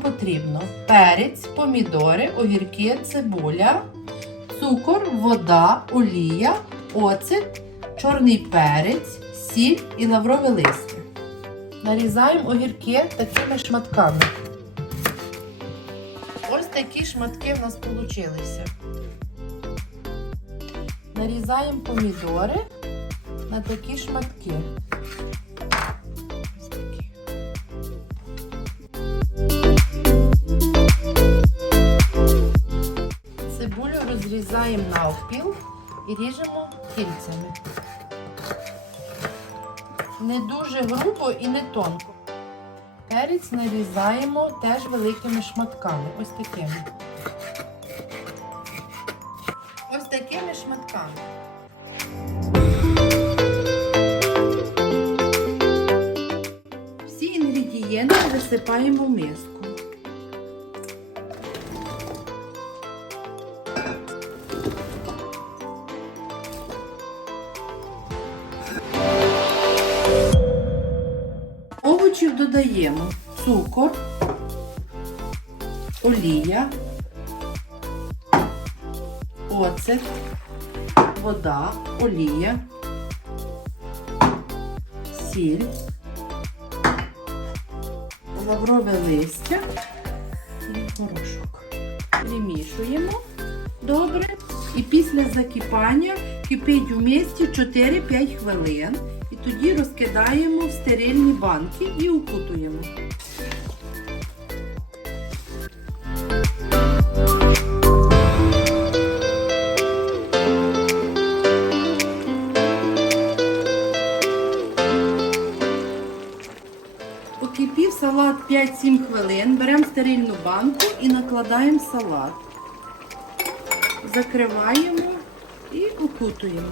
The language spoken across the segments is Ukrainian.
потрібно перець, помідори, огірки, цибуля, цукор, вода, олія, оцет, чорний перець, сіль і лаврове листя. Нарізаємо огірки такими шматками. Ось такі шматки в нас вийшли. Нарізаємо помідори на такі шматки. Цибулю розрізаємо навпіл і ріжемо кільцями. Не дуже грубо і не тонко. Перець нарізаємо теж великими шматками. Ось такими. Ось такими шматками. Всі інгредієнти висипаємо в миску. Овочів додаємо цукор, олія, оцет, вода, олія, сіль, лаврове листя і горошок. Перемішуємо добре. І після закипання кипить у місті 4-5 хвилин. Тоді розкидаємо в стерильні банки і укутуємо. Покипів салат 5-7 хвилин, беремо стерильну банку і накладаємо салат. Закриваємо і укутуємо.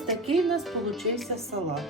Ось такий у нас получився салат.